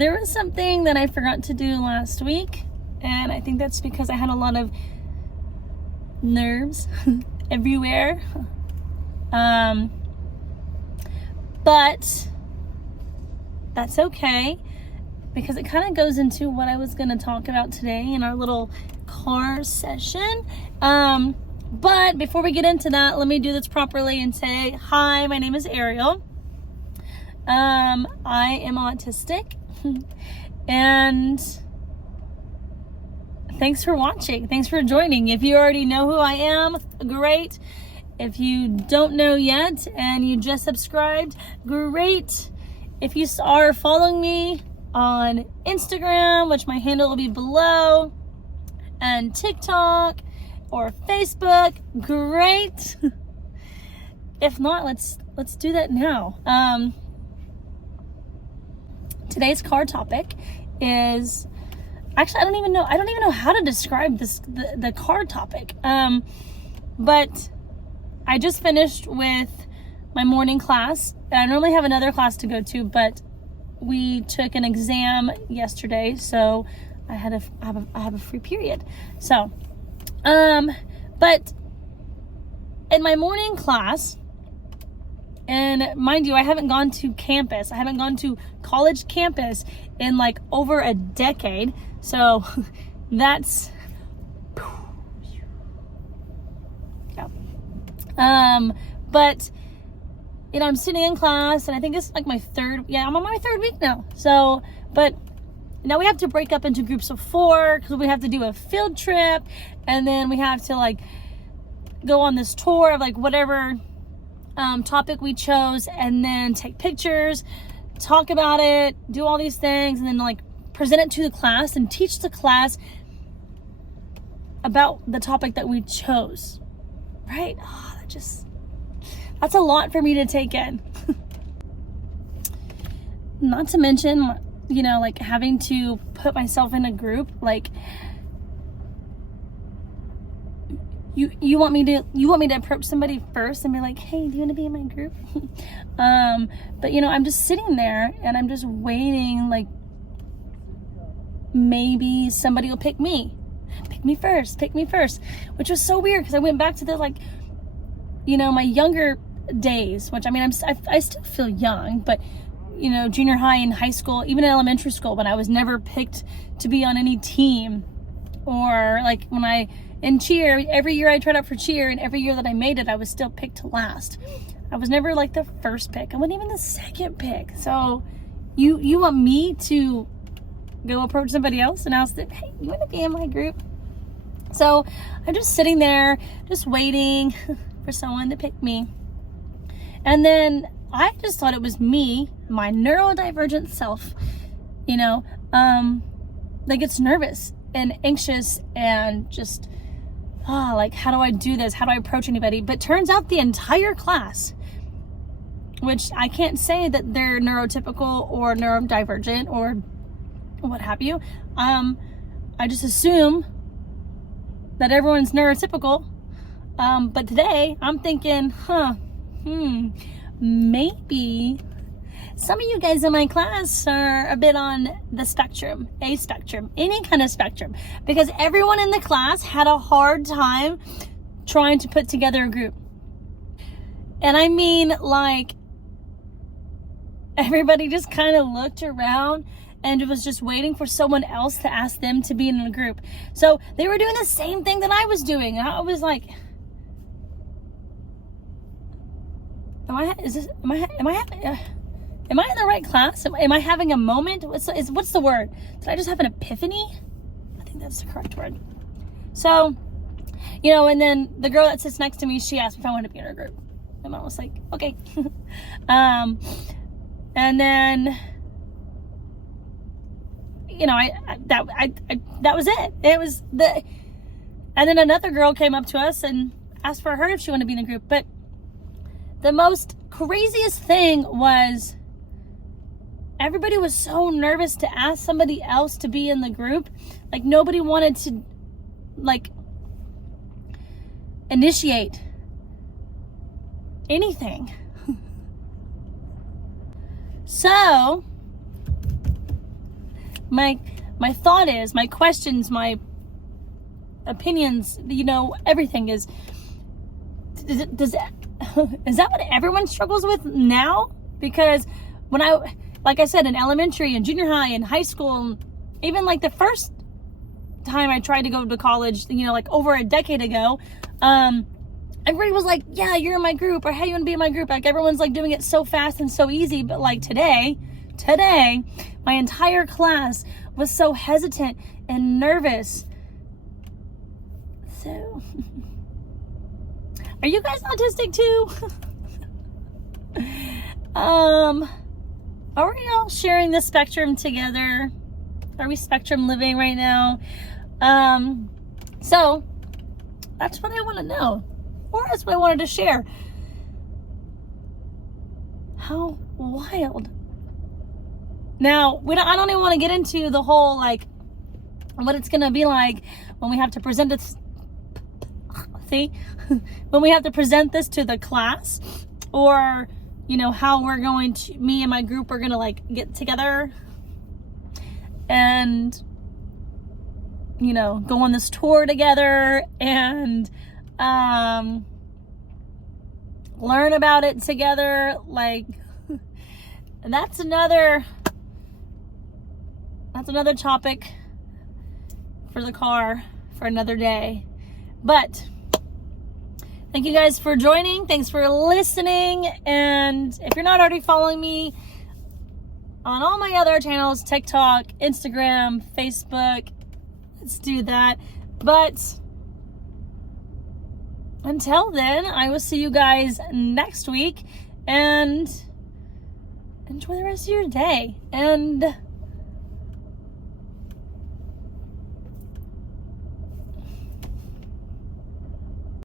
there was something that I forgot to do last week, and I think that's because I had a lot of nerves everywhere. But that's okay, because it kind of goes into what I was going to talk about today in our little car session. But before we get into that, let me do this properly and say, hi, my name is Ariel. I am autistic, and thanks for watching. Thanks for joining. If you already know who I am, great. If you don't know yet and you just subscribed, great. If you are following me on Instagram, which my handle will be below, and TikTok or Facebook, great. If not, let's do that now. Today's car topic is, actually, I don't even know how to describe the car topic. But I just finished with my morning class, and I normally have another class to go to, but we took an exam yesterday, so I have a free period. So, but in my morning class, and mind you, I haven't gone to campus. I haven't gone to college campus in like over a decade. So that's, yeah. But, you know, I'm sitting in class, and I think it's like I'm on my third week now. So, but now we have to break up into groups of 4 because we have to do a field trip, and then we have to like go on this tour of like whatever topic we chose, and then take pictures, talk about it, do all these things, and then like present it to the class and teach the class about the topic that we chose, right? Oh, that's a lot for me to take in. Not to mention, you know, like having to put myself in a group, like you want me to approach somebody first and be like, hey, do you want to be in my group? But you know, I'm just sitting there and I'm just waiting, like maybe somebody will pick me first, which was so weird because I went back to the, like, you know, my younger days, which I mean, I still feel young, but you know, junior high and high school, even in elementary school, when I was never picked to be on any team, or like when in cheer, every year I tried out for cheer, and every year that I made it, I was still picked to last. I was never like the first pick. I wasn't even the second pick. So you want me to go approach somebody else and ask them, hey, you want to be in my group? So I'm just sitting there, just waiting for someone to pick me. And then I just thought it was me, my neurodivergent self, you know, that gets nervous and anxious and just, like, how do I do this? How do I approach anybody? But turns out the entire class, which I can't say that they're neurotypical or neurodivergent or what have you. I just assume that everyone's neurotypical. But today I'm thinking, maybe some of you guys in my class are a bit on the spectrum, any kind of spectrum, because everyone in the class had a hard time trying to put together a group. And I mean, like, everybody just kind of looked around and was just waiting for someone else to ask them to be in a group. So they were doing the same thing that I was doing. And I was like, am I in the right class? Am I having a moment? What's the word? Did I just have an epiphany? I think that's the correct word. So, you know, and then the girl that sits next to me, she asked me if I wanted to be in her group. And I was like, okay. And then, you know, that was it. And then another girl came up to us and asked for her if she wanted to be in a group. But the most craziest thing was everybody was so nervous to ask somebody else to be in the group. Like, nobody wanted to, like, initiate anything. So my thought is, my questions, my opinions, you know, everything is is that what everyone struggles with now? Because when like I said, in elementary and junior high and high school, even like the first time I tried to go to college, you know, like over a decade ago, everybody was like, yeah, you're in my group, or hey, you want to be in my group? Like everyone's like doing it so fast and so easy. But like today, my entire class was so hesitant and nervous. So, are you guys autistic too? Are we all sharing the spectrum together? Are we spectrum living right now? So that's what I want to know, or that's what I wanted to share. How wild. Now, I don't even want to get into the whole, like, what it's going to be like when we have to present it. See? When we have to present this to the class, or, you know, how we're going to, me and my group are going to, like, get together and, you know, go on this tour together and learn about it together. Like, that's another topic for the car for another day. But thank you guys for joining. Thanks for listening. And if you're not already following me on all my other channels, TikTok, Instagram, Facebook, let's do that. But until then, I will see you guys next week, and enjoy the rest of your day. And